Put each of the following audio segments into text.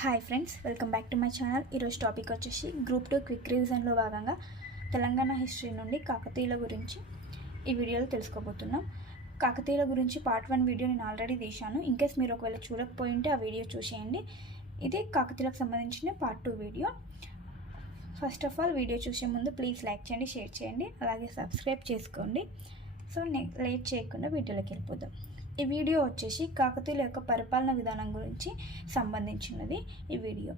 Hi friends welcome back to my channel ఈరోజు topic వచ్చేసి group two quick రివిజన్లో భాగంగా తెలంగాణ హిస్టరీ నుండి కాకతీయుల గురించి ఈ వీడియోలో తెలుసుకోబోతున్నాం. కాకతీయుల గురించి పార్ట్ వన్ వీడియో నేను ఆల్రెడీ తీశాను. ఇన్కేస్ మీరు ఒకవేళ చూడకపోయి ఉంటే ఆ వీడియో చూసేయండి. ఇది కాకతీయులకు సంబంధించిన part two video first of all video చూసే ముందు ప్లీజ్ లైక్ చేయండి షేర్ చేయండి. అలాగే సబ్స్క్రైబ్ చేసుకోండి. సో నెక్ లేట్ చేయకుండా వీడియోలోకి వెళ్ళిపోదాం. ఈ వీడియో వచ్చేసి కాకతీయుల యొక్క పరిపాలన విధానం గురించి సంబంధించినది ఈ వీడియో.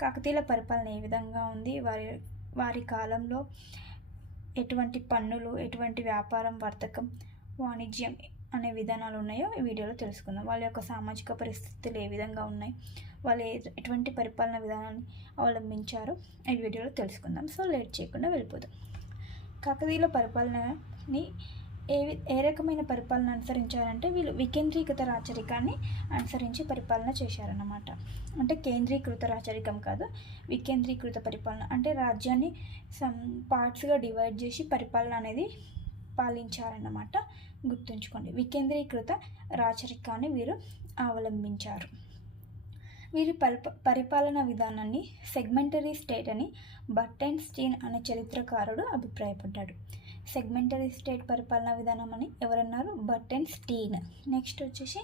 కాకతీయుల పరిపాలన ఏ విధంగా ఉంది? వారి వారి కాలంలో ఎటువంటి పన్నులు ఎటువంటి వ్యాపారం వర్తకం వాణిజ్యం అనే విధానాలు ఉన్నాయో ఈ వీడియోలో తెలుసుకుందాం. వాళ్ళ యొక్క సామాజిక పరిస్థితులు ఏ విధంగా ఉన్నాయి? వాళ్ళు ఎటువంటి పరిపాలన విధానాన్ని అవలంబించారో? ఈ వీడియోలో తెలుసుకుందాం. సో లేట్ చేయకుండా వెళ్ళిపోదాం. కాకతీయుల పరిపాలనని ఏ ఏ రకమైన పరిపాలన అనుసరించారంటే వీళ్ళు వికేంద్రీకృత రాచరికాన్ని అనుసరించి పరిపాలన చేశారన్నమాట. అంటే కేంద్రీకృత రాచరికం కాదు వికేంద్రీకృత పరిపాలన. అంటే రాజ్యాన్ని సమ్ పార్ట్స్గా డివైడ్ చేసి పరిపాలన అనేది పాలించారన్నమాట. గుర్తుంచుకోండి వికేంద్రీకృత రాచరికాన్ని వీరు అవలంబించారు. వీరి పరిప పరిపాలన విధానాన్ని సెగ్మెంటరీ స్టేట్ అని బర్టెన్ స్టీన్ అనే చరిత్రకారుడు అభిప్రాయపడ్డాడు. సెగ్మెంటరీ స్టేట్ పరిపాలనా విధానం అని ఎవరన్నారు? బర్టెన్ స్టీన్. నెక్స్ట్ వచ్చేసి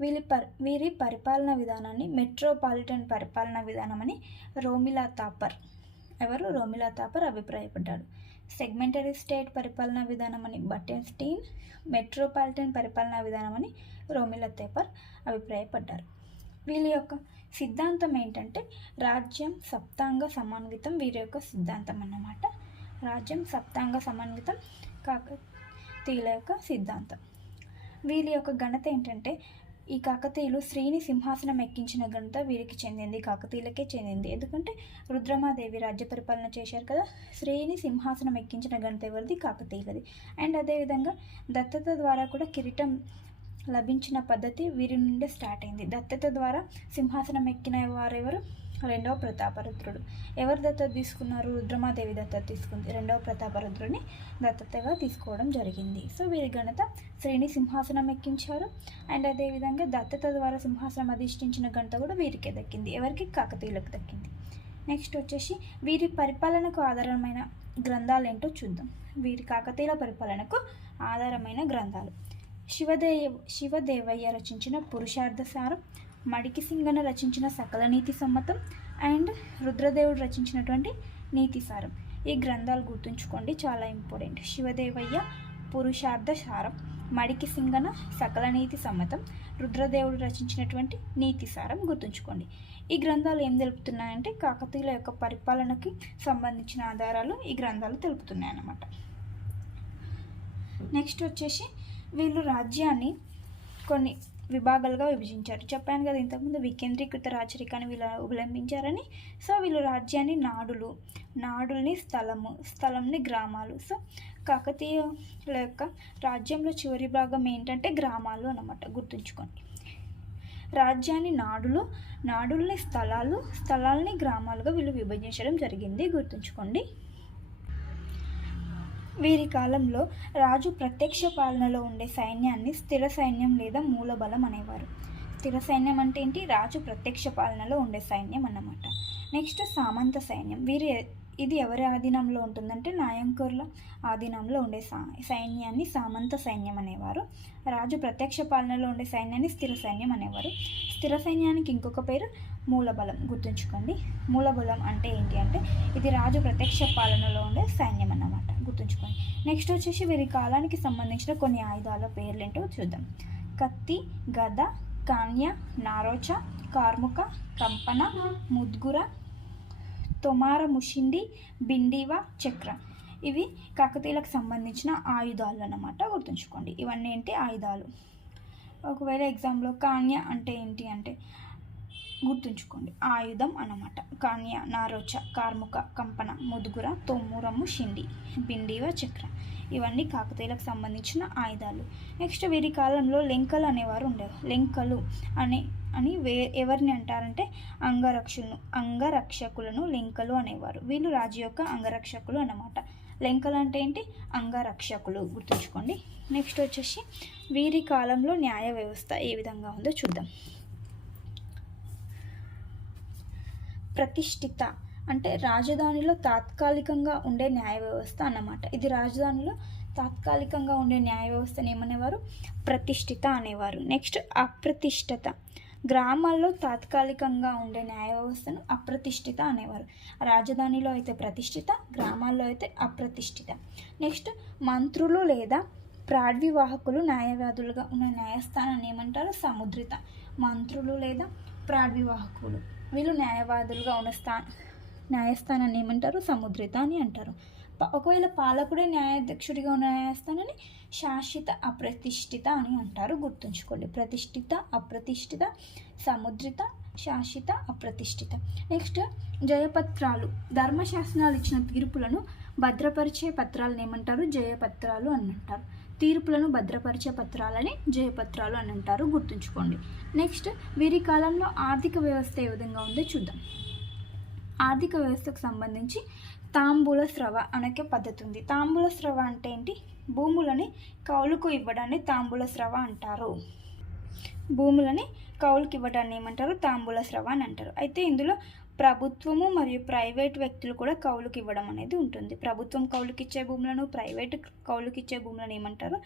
వీరి పర్ వీరి పరిపాలనా విధానాన్ని మెట్రోపాలిటన్ పరిపాలనా విధానం అని రోమిలా తాపర్. ఎవరు? రోమిలా తాపర్ అభిప్రాయపడ్డాడు. సెగ్మెంటరీ స్టేట్ పరిపాలనా విధానం అని బర్టెన్ స్టీన్. మెట్రోపాలిటన్ పరిపాలనా విధానం అని రోమిలా తేపర్ అభిప్రాయపడ్డారు. వీళ్ళ యొక్క సిద్ధాంతం ఏంటంటే రాజ్యం సప్తాంగ సమన్వితం వీరి యొక్క సిద్ధాంతం అన్నమాట. రాజ్యం సప్తాంగ సమన్వితం కాకతీయుల యొక్క సిద్ధాంతం. వీరి యొక్క ఘనత ఏంటంటే ఈ కాకతీయులు శ్రీని సింహాసనం ఎక్కించిన ఘనత వీరికి చెందింది కాకతీయులకే చెందింది. ఎందుకంటే రుద్రమాదేవి రాజ్య పరిపాలన చేశారు కదా శ్రీని సింహాసనం ఎక్కించిన ఘనత ఎవరిది? కాకతీయులది. అండ్ అదేవిధంగా దత్తత ద్వారా కూడా కిరీటం లభించిన పద్ధతి వీరి నుండే స్టార్ట్ అయింది. దత్తత ద్వారా సింహాసనం ఎక్కిన వారెవరు? రెండవ ప్రతాపరుద్రుడు. ఎవరు దత్తత తీసుకున్నారు? రుద్రమాదేవి దత్తత తీసుకుంది. రెండవ ప్రతాపరుద్రుడిని దత్తతగా తీసుకోవడం జరిగింది. సో వీరి ఘనత శ్రేణి సింహాసనం ఎక్కించారు. అండ్ అదేవిధంగా దత్తత ద్వారా సింహాసనం అధిష్ఠించిన గణత కూడా వీరికే దక్కింది. ఎవరికి? కాకతీయులకు దక్కింది. నెక్స్ట్ వచ్చేసి వీరి పరిపాలనకు ఆధారమైన గ్రంథాలు ఏంటో చూద్దాం. వీరి కాకతీయుల పరిపాలనకు ఆధారమైన గ్రంథాలు. శివదేవ శివదేవయ్య రచించిన పురుషార్థ సారం మడికి సింగన రచించిన సకల నీతి సమ్మతం అండ్ రుద్రదేవుడు రచించినటువంటి నీతి సారం. ఈ గ్రంథాలు గుర్తుంచుకోండి చాలా ఇంపార్టెంట్. శివదేవయ్య పురుషార్థ సారం. మడికి సింగన సకల నీతి సమ్మతం. రుద్రదేవుడు రచించినటువంటి నీతి సారం గుర్తుంచుకోండి. ఈ గ్రంథాలు ఏం తెలుపుతున్నాయంటే కాకతీయుల యొక్క పరిపాలనకి సంబంధించిన ఆధారాలు ఈ గ్రంథాలు తెలుపుతున్నాయి అన్నమాట నెక్స్ట్ వచ్చేసి వీళ్ళు రాజ్యాన్ని కొన్ని విభాగాలుగా విభజించారు. చెప్పాను కదా ఇంతకుముందు వికేంద్రీకృత రాచరికాన్ని వీళ్ళు అవలంబించారని. సో వీళ్ళు రాజ్యాన్ని నాడులు నాడుల్ని స్థలము స్థలంని గ్రామాలు. సో కాకతీయుల యొక్క రాజ్యంలో చివరి భాగం ఏంటంటే గ్రామాలు అన్నమాట గుర్తుంచుకోండి. రాజ్యాన్ని నాడులు నాడుల్ని స్థలాలు స్థలాల్ని గ్రామాలుగా వీళ్ళు విభజించడం జరిగింది గుర్తుంచుకోండి. వీరి కాలంలో రాజు ప్రత్యక్ష పాలనలో ఉండే సైన్యాన్ని స్థిర సైన్యం లేదా మూలబలం అనేవారు. స్థిర సైన్యం అంటే ఏంటి? రాజు ప్రత్యక్ష పాలనలో ఉండే సైన్యం అన్నమాట. నెక్స్ట్ సామంత సైన్యం. వీరి ఇది ఎవరి ఆధీనంలో ఉంటుందంటే నాయంకర్ల ఆధీనంలో ఉండే సైన్యాన్ని సామంత సైన్యం అనేవారు. రాజు ప్రత్యక్ష పాలనలో ఉండే సైన్యాన్ని స్థిర సైన్యం అనేవారు. స్థిర సైన్యానికి ఇంకొక పేరు మూలబలం. గుర్తుంచుకోండి. మూలబలం అంటే ఏంటి అంటే ఇది రాజు ప్రత్యక్ష పాలనలో ఉండే సైన్యం అన్నమాట. గుర్తుంచుకోండి. నెక్స్ట్ వచ్చేసి వీరి కాలానికి సంబంధించిన కొన్ని ఆయుధాల పేర్లు ఏంటో చూద్దాం. కత్తి గద కాన్య నారోచ కార్ముక కంపన ముద్గుర తొమార ముషిండి బిండివ చక్ర. ఇవి కాకతీయులకు సంబంధించిన ఆయుధాలు అన్నమాట గుర్తుంచుకోండి. ఇవన్నీ ఏంటి? ఆయుధాలు. ఒకవేళ ఎగ్జామ్లో కాన్య అంటే ఏంటి అంటే గుర్తుంచుకోండి. ఆయుధం అన్నమాట. కాన్య నారోచ కార్ముక కంపన ముదుగుర తొమ్మురము షిండి బిండివ చక్ర. ఇవన్నీ కాకతీయులకు సంబంధించిన ఆయుధాలు. నెక్స్ట్ వీరి కాలంలో లెంకలు అనేవారు ఉండేవారు. లెంకలు అనే అని వే ఎవరిని అంటారంటే అంగరక్షులను అంగరక్షకులను లెంకలు అనేవారు. వీళ్ళు రాజు యొక్క అంగరక్షకులు అన్నమాట. లెంకలు అంటే ఏంటి? అంగరక్షకులు. గుర్తుంచుకోండి. నెక్స్ట్ వచ్చేసి వీరి కాలంలో న్యాయ వ్యవస్థ ఏ విధంగా ఉందో చూద్దాం. ప్రతిష్ఠిత. అంటే రాజధానిలో తాత్కాలికంగా ఉండే న్యాయ వ్యవస్థ అన్నమాట. ఇది రాజధానిలో తాత్కాలికంగా ఉండే న్యాయ వ్యవస్థను ఏమనేవారు? ప్రతిష్ఠిత అనేవారు. నెక్స్ట్ అప్రతిష్ఠత. గ్రామాల్లో తాత్కాలికంగా ఉండే న్యాయ వ్యవస్థను అప్రతిష్ఠిత అనేవారు. రాజధానిలో అయితే ప్రతిష్ఠిత గ్రామాల్లో అయితే అప్రతిష్ఠిత. నెక్స్ట్ మంత్రులు లేదా ప్రాడ్వివాహకులు న్యాయవాదులుగా ఉన్న న్యాయస్థానాన్ని ఏమంటారు? సముద్రిత. మంత్రులు లేదా ప్రాడ్వివాహకులు. వీళ్ళు న్యాయవాదులుగా ఉన్న స్థా న్యాయస్థానాన్ని ఏమంటారు? సముద్రిత అని అంటారు. ప- ఒకవేళ పాలకుడే న్యాయాధ్యక్షుడిగా ఉన్న న్యాయస్థానాన్ని శాశ్వత అప్రతిష్ఠిత అని అంటారు. గుర్తుంచుకోండి. ప్రతిష్ఠిత అప్రతిష్ఠిత సముద్రిత శాశ్వత అప్రతిష్ఠిత. నెక్స్ట్ జయపత్రాలు. ధర్మశాస్త్రాలు ఇచ్చిన తీర్పులను భద్రపరిచే పత్రాలను ఏమంటారు? జయపత్రాలు అని అంటారు. తీర్పులను భద్రపరిచే పత్రాలని జయపత్రాలు అని అంటారు గుర్తుంచుకోండి. నెక్స్ట్ వీరి కాలంలో ఆర్థిక వ్యవస్థ ఏ విధంగా ఉందో చూద్దాం. ఆర్థిక వ్యవస్థకు సంబంధించి తాంబూల స్రవ అనే పద్ధతి ఉంది. తాంబూల స్రవ అంటే ఏంటి? భూములని కౌలుకు ఇవ్వడాన్ని తాంబూల స్రవ అంటారు. భూములని కౌలుకి ఇవ్వడాన్ని ఏమంటారు? తాంబూల స్రవ అని అంటారు. అయితే ఇందులో ప్రభుత్వము మరియు ప్రైవేట్ వ్యక్తులు కూడా కౌలుకి ఇవ్వడం అనేది ఉంటుంది. ప్రభుత్వం కౌలుకి ఇచ్చే భూములను ప్రైవేట్ కౌలుకి ఇచ్చే భూములను ఏమంటారు?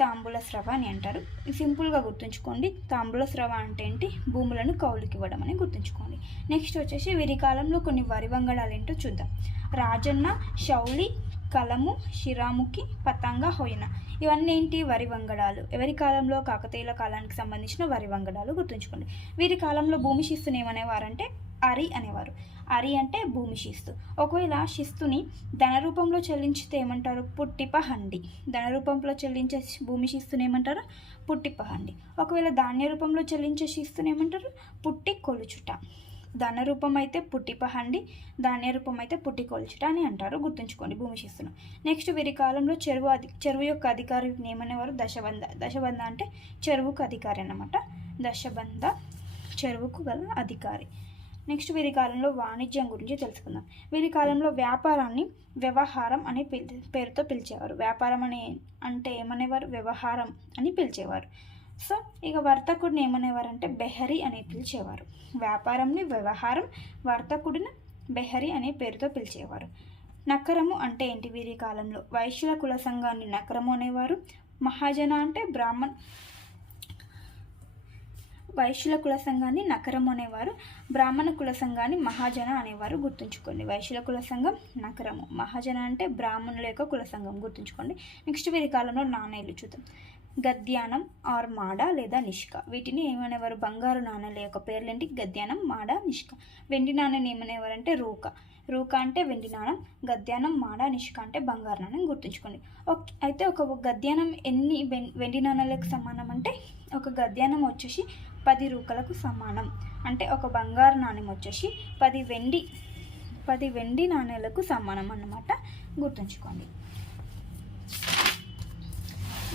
తాంబూల స్రవ అని అంటారు. సింపుల్గా గుర్తుంచుకోండి. తాంబూల స్రవ అంటే ఏంటి? భూములను కౌలుకి ఇవ్వడం అని గుర్తుంచుకోండి. నెక్స్ట్ వచ్చేసి వీరి కాలంలో కొన్ని వరి వంగడాలు ఏంటో చూద్దాం. రాజన్న శౌలి కలము శిరాముఖి పతంగ హోయన. ఇవన్నీ ఏంటి? వరి వంగడాలు. ఎవరి కాలంలో? కాకతీయుల కాలానికి సంబంధించిన వరి వంగడాలు గుర్తుంచుకోండి. వీరి కాలంలో భూమి శిస్తుని ఏమనేవారంటే అరి అనేవారు. అరి అంటే భూమి శిస్తు. ఒకవేళ శిస్తుని ధన రూపంలో చెల్లించితే ఏమంటారు? పుట్టిప హండి ధన రూపంలో చెల్లించే భూమి శిస్తుని ఏమంటారు? పుట్టిప హండి ఒకవేళ ధాన్య రూపంలో చెల్లించే శిస్తుని ఏమంటారు? పుట్టి కొలుచుట. ధన రూపం అయితే పుట్టిప హండి ధాన్య రూపం అయితే పుట్టి కొలుచుట అని అంటారు గుర్తుంచుకోండి భూమి శిస్తును. నెక్స్ట్ వీరి కాలంలో చెరువు అధి చెరువు యొక్క అధికారి ఏమనేవారు? దశబంధ దశబంధ అంటే చెరువుకు అధికారి అన్నమాట. దశబంధ చెరువుకు గల అధికారి. నెక్స్ట్ వీరి కాలంలో వాణిజ్యం గురించి తెలుసుకుందాం. వీరి కాలంలో వ్యాపారాన్ని వ్యవహారం అని పిల్ పేరుతో పిలిచేవారు. వ్యాపారం అని అంటే ఏమనేవారు? వ్యవహారం అని పిలిచేవారు. సో ఇక వర్తకుడిని ఏమనేవారు అంటే బెహరి అని పిలిచేవారు. వ్యాపారంని వ్యవహారం వర్తకుడిని బెహరి అనే పేరుతో పిలిచేవారు. నకరము అంటే ఏంటి? వీరి కాలంలో వైశ్యుల కుల సంఘాన్ని నకరము అనేవారు. మహాజన అంటే బ్రాహ్మణ్ వైశ్యుల కుల సంఘాన్ని నకరం అనేవారు బ్రాహ్మణ కుల సంఘాన్ని మహాజన అనేవారు గుర్తుంచుకోండి. వైశ్యుల కుల సంఘం నకరము. మహాజన అంటే బ్రాహ్మణుల యొక్క కుల సంఘం గుర్తుంచుకోండి. నెక్స్ట్ వీరి కాలంలో నాణేలు చూద్దాం. గద్యానం ఆర్ మాడ లేదా నిష్క. వీటిని ఏమనేవారు? బంగారు నాణ్యాల యొక్క పేర్లేంటి? గద్యానం మాడ నిష్క. వెండి నాణ్యం ఏమనేవారంటే రూక. రూక అంటే వెండి నాణం గద్యానం మాడ నిష్క అంటే బంగారు నాణం గుర్తుంచుకోండి. ఓకే అయితే ఒక గద్యానం ఎన్ని వెండి నాణ్యాలకు సమానం అంటే ఒక గద్యానం వచ్చేసి పది రూకలకు సమానం. అంటే ఒక బంగారు నాణ్యం వచ్చేసి పది వెండి పది వెండి నాణేలకు సమానం అన్నమాట. గుర్తుంచుకోండి.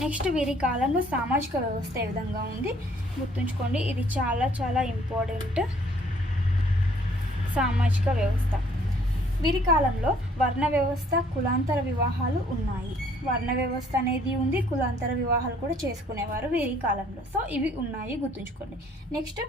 నెక్స్ట్ వీరి కాలంలో సామాజిక వ్యవస్థ ఏ విధంగా ఉంది? గుర్తుంచుకోండి ఇది చాలా చాలా ఇంపార్టెంట్ సామాజిక వ్యవస్థ. వీరి కాలంలో వర్ణ వ్యవస్థ కులాంతర వివాహాలు ఉన్నాయి. వర్ణ వ్యవస్థ అనేది ఉంది కులాంతర వివాహాలు కూడా చేసుకునేవారు వీరి కాలంలో. సో ఇవి ఉన్నాయి గుర్తుంచుకోండి. నెక్స్ట్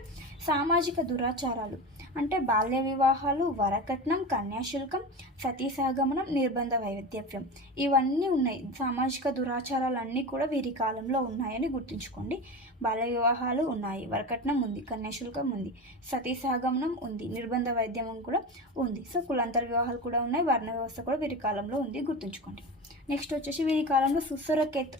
సామాజిక దురాచారాలు. అంటే బాల్య వివాహాలు వరకట్నం కన్యాశుల్కం సతీసహగమనం నిర్బంధ వైవిధ్యవ్యం ఇవన్నీ ఉన్నాయి. సామాజిక దురాచారాలు అన్నీ కూడా వీరి కాలంలో ఉన్నాయని గుర్తుంచుకోండి. బాల్య వివాహాలు ఉన్నాయి. వరకట్నం ఉంది కన్యాశుల్కం ఉంది సతీసాగమనం ఉంది నిర్బంధ వైద్యం కూడా ఉంది. సో కులాంతర వివాహాలు కూడా ఉన్నాయి వర్ణ వ్యవస్థ కూడా వీరి కాలంలో ఉంది గుర్తుంచుకోండి. నెక్స్ట్ వచ్చేసి వీరి కాలంలో సుస్వరకెత్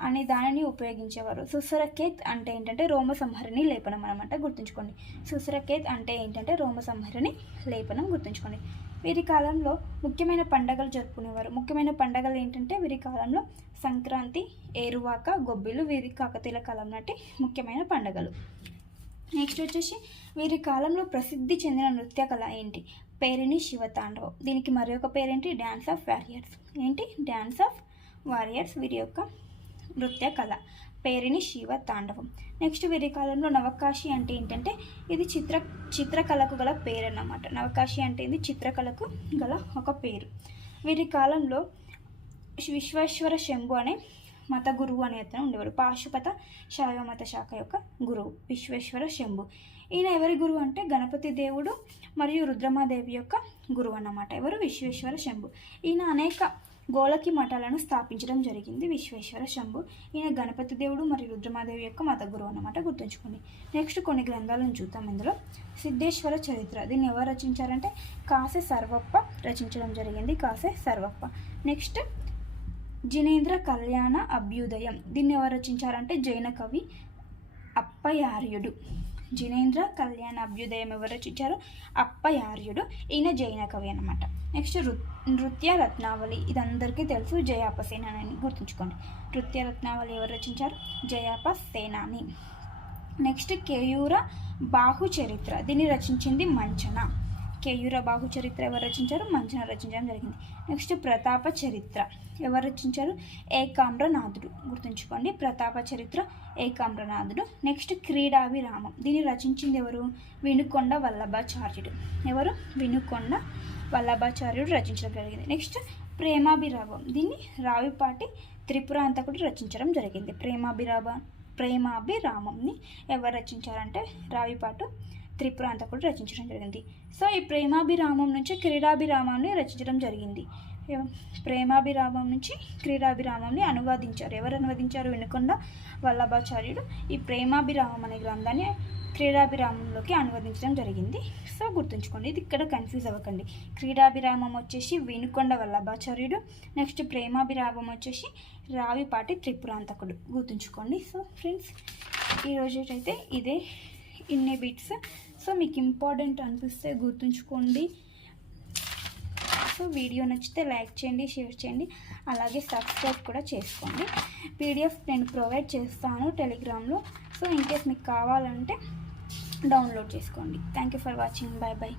అనే దానిని ఉపయోగించేవారు. సుస్వరకేత్ అంటే ఏంటంటే రోమ సంహరిణి లేపనం అనమాట గుర్తుంచుకోండి. సుస్వరకేత్ అంటే ఏంటంటే రోమ సంహరిణి లేపనం గుర్తుంచుకోండి. వీరి కాలంలో ముఖ్యమైన పండగలు జరుపుకునేవారు. ముఖ్యమైన పండగలు ఏంటంటే వీరి కాలంలో సంక్రాంతి ఏరువాక గొబ్బిలు వీరి కాకతీయుల కాలం నాటి ముఖ్యమైన పండగలు. నెక్స్ట్ వచ్చేసి వీరి కాలంలో ప్రసిద్ధి చెందిన నృత్య కళ ఏంటి? పేరుని శివతాండవం. దీనికి మరి ఒక పేరేంటి? Dance of warriors. ఏంటి? డ్యాన్స్ ఆఫ్ వారియర్స్ వీరి యొక్క నృత్య కళ. పేరుని శివ తాండవం. నెక్స్ట్ వీరి కాలంలో నవకాశి అంటే ఏంటంటే ఇది చిత్ర చిత్రకళకు గల పేరు అన్నమాట నవకాశి అంటే ఇది చిత్రకళకు గల ఒక పేరు. వీరి కాలంలో విశ్వేశ్వర శంభు అనే మత గురువు అనే అతను ఉండేవాడు. పాశుపత శైవ మత శాఖ యొక్క గురువు విశ్వేశ్వర శంభు. ఈయన ఎవరి గురువు అంటే? గణపతి దేవుడు మరియు రుద్రమాదేవి యొక్క గురువు అన్నమాట. ఎవరు? విశ్వేశ్వర శంభు. ఈయన అనేక గోలకి మఠాలను స్థాపించడం జరిగింది. విశ్వేశ్వర శంభు ఈయన గణపతి దేవుడు మరియు రుద్రమాదేవి యొక్క మత గురువు అన్నమాట గుర్తుంచుకోండి. నెక్స్ట్ కొన్ని గ్రంథాలను చూద్దాం ఇందులో. సిద్ధేశ్వర చరిత్ర. దీన్ని ఎవరు రచించారంటే కాసే సర్వప్ప రచించడం జరిగింది. కాసే సర్వప్ప. నెక్స్ట్ జినేంద్ర కళ్యాణ అభ్యుదయం. దీన్ని ఎవరు రచించారంటే జైన కవి అప్పయార్యుడు. జినేంద్ర కళ్యాణ అభ్యుదయం ఎవరు రచించారు అప్పయార్యుడు ఈయన జైన కవి అనమాట నెక్స్ట్ నృ నృత్య రత్నావళి ఇది అందరికీ తెలుసు. జయాప సేనాని అని గుర్తుంచుకోండి. నృత్య రత్నావళి ఎవరు రచించారు? జయాప సేనాని. నెక్స్ట్ కేయూర బాహు చరిత్ర దీన్ని రచించింది మంచన. కేయూర బాహు చరిత్ర ఎవరు రచించారు? మంచన రచించడం జరిగింది. నెక్స్ట్ ప్రతాప చరిత్ర ఎవరు రచించారు? ఏకామ్రనాథుడు గుర్తుంచుకోండి ప్రతాప చరిత్ర ఏకామ్రనాథుడు నెక్స్ట్ క్రీడాభిరామం దీన్ని రచించింది ఎవరు? వినుకొండ వల్లభాచార్యుడు. ఎవరు? వినుకొండ వల్లభాచార్యుడు రచించడం జరిగింది. నెక్స్ట్ ప్రేమాభిరామం. దీన్ని రావిపాటి త్రిపుర అంతకుడు రచించడం జరిగింది. ప్రేమాభిరామ ప్రేమాభిరామంని ఎవరు రచించారంటే? రావిపాటు త్రిపుర అంతకుడు రచించడం జరిగింది. సో ఈ ప్రేమాభిరామం నుంచి క్రీడాభిరామాన్ని రచించడం జరిగింది. ప్రేమాభిరామం నుంచి క్రీడాభిరామంని అనువాదించారు. ఎవరు అనువదించారు? వినకుండా వల్లభాచార్యుడు ఈ ప్రేమాభిరామం అనే గ్రంథాన్ని క్రీడాభిరామంలోకి అనువదించడం జరిగింది. సో గుర్తుంచుకోండి ఇది ఇక్కడ కన్ఫ్యూజ్ అవ్వకండి. క్రీడాభిరామం వచ్చేసి వేణుకొండ వల్లభాచార్యుడు నెక్స్ట్ ప్రేమాభిరామం వచ్చేసి రావిపాటి త్రిపురాంతకుడు గుర్తుంచుకోండి. సో ఫ్రెండ్స్ ఈరోజు అయితే ఇదే. ఇన్ని బిట్స్. సో మీకు ఇంపార్టెంట్ అనిపిస్తే గుర్తుంచుకోండి. సో వీడియో నచ్చితే లైక్ చేయండి షేర్ చేయండి. అలాగే సబ్స్క్రైబ్ కూడా చేసుకోండి. పీడిఎఫ్ నేను ప్రొవైడ్ చేస్తాను టెలిగ్రామ్లో. సో ఇన్ కేస్ మీకు కావాలంటే డౌన్లోడ్ చేసుకోండి. Thank you for watching. Bye bye